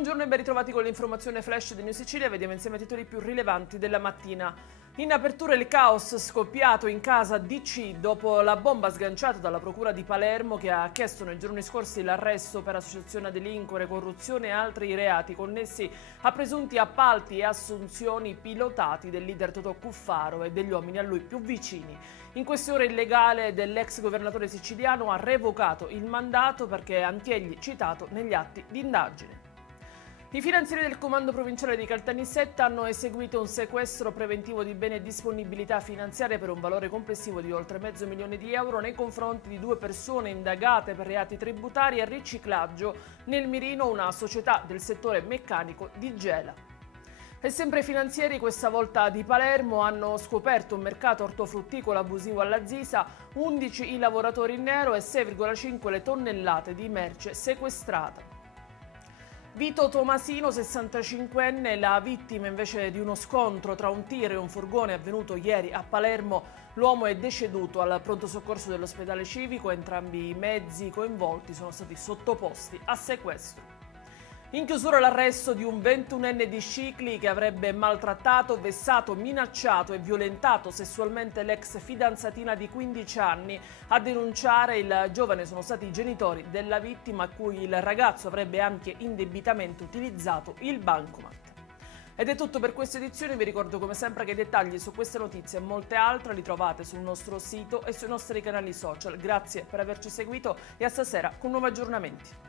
Buongiorno e ben ritrovati con l'informazione flash di New Sicilia. Vediamo insieme i titoli più rilevanti della mattina. In apertura il caos scoppiato in casa DC dopo la bomba sganciata dalla Procura di Palermo, che ha chiesto nei giorni scorsi l'arresto per associazione a delinquere, corruzione e altri reati connessi a presunti appalti e assunzioni pilotati del leader Totò Cuffaro e degli uomini a lui più vicini. In queste ore il legale dell'ex governatore siciliano ha revocato il mandato perché è antiegli citato negli atti di indagine. I finanzieri del comando provinciale di Caltanissetta hanno eseguito un sequestro preventivo di beni e disponibilità finanziarie per un valore complessivo di oltre €500.000 nei confronti di 2 persone indagate per reati tributari e riciclaggio, nel mirino una società del settore meccanico di Gela. E sempre i finanzieri, questa volta di Palermo, hanno scoperto un mercato ortofrutticolo abusivo alla Zisa, 11 i lavoratori in nero e 6,5 le tonnellate di merce sequestrata. Vito Tomasino, 65enne, la vittima invece di uno scontro tra un tir e un furgone avvenuto ieri a Palermo. L'uomo è deceduto al pronto soccorso dell'ospedale civico, entrambi i mezzi coinvolti sono stati sottoposti a sequestro. In chiusura l'arresto di un 21enne di Scicli che avrebbe maltrattato, vessato, minacciato e violentato sessualmente l'ex fidanzatina di 15 anni. A denunciare il giovane sono stati i genitori della vittima, a cui il ragazzo avrebbe anche indebitamente utilizzato il bancomat. Ed è tutto per questa edizione. Vi ricordo come sempre che i dettagli su queste notizie e molte altre li trovate sul nostro sito e sui nostri canali social. Grazie per averci seguito e a stasera con nuovi aggiornamenti.